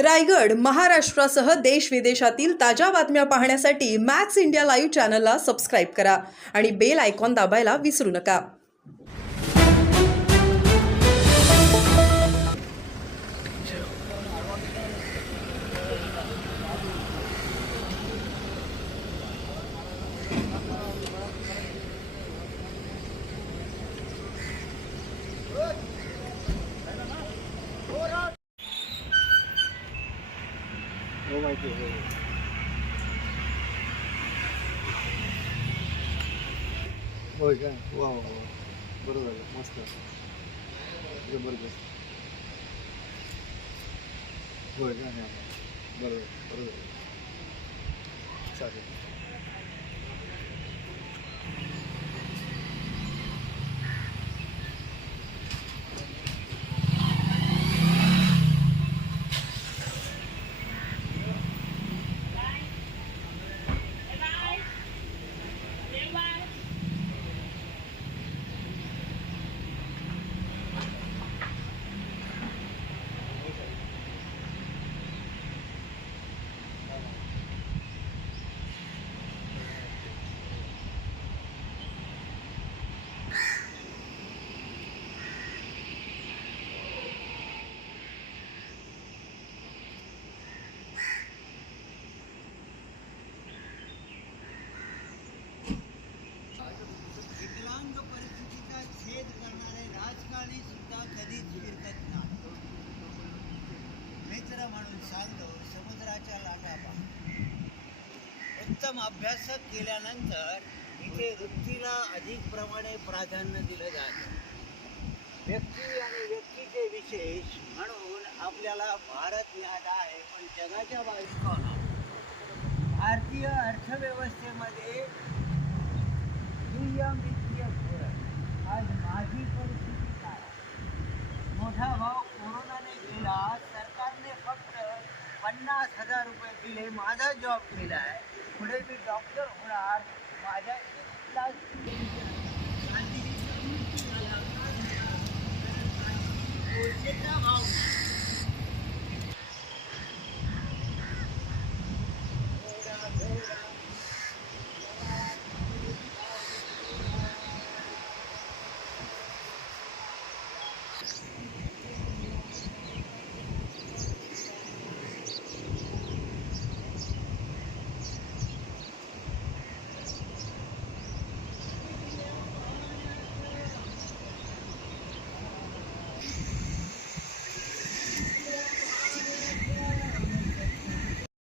रायगड, महाराष्ट्रासह देश विदेशातील ताज्या बातम्या पाहण्यासाठी मॅक्स इंडिया लाईव्ह चॅनलला सबस्क्राईब करा आणि बेल आयकॉन दाबायला विसरू नका. हो माहिती आहे. होय का? वा वा वा, बरं झालं, मस्त, जबरदस्त. होय का? हां, बरोबर बरोबर, चालेल. विकलांग परिस्थितीचा छेद करणारे राजकारणी सुद्धा कधीच फिरकत नाही. मित्र म्हणून सांगतो, समुद्राच्या लाटा पहा. उत्तम अभ्यास केल्यानंतर इथे वृत्तीला अधिक प्रमाणे प्राधान्य दिलं जातं. व्यक्ती आणि व्यक्तीचे विशेष म्हणून आपल्याला भारत याद आहे, पण जगाच्या बाजूला कोण आहे? भारतीय अर्थव्यवस्थेमध्ये दुय्यम वित्तीय धोरण. आज माझी परिस्थिती काय? मोठा भाव कोरोनाने गेला, सरकारने फक्त 50,000 रुपये दिले, माझा जॉब केला आहे, पुढे मी डॉक्टर होणार, माझ्या 1,00,000 भाव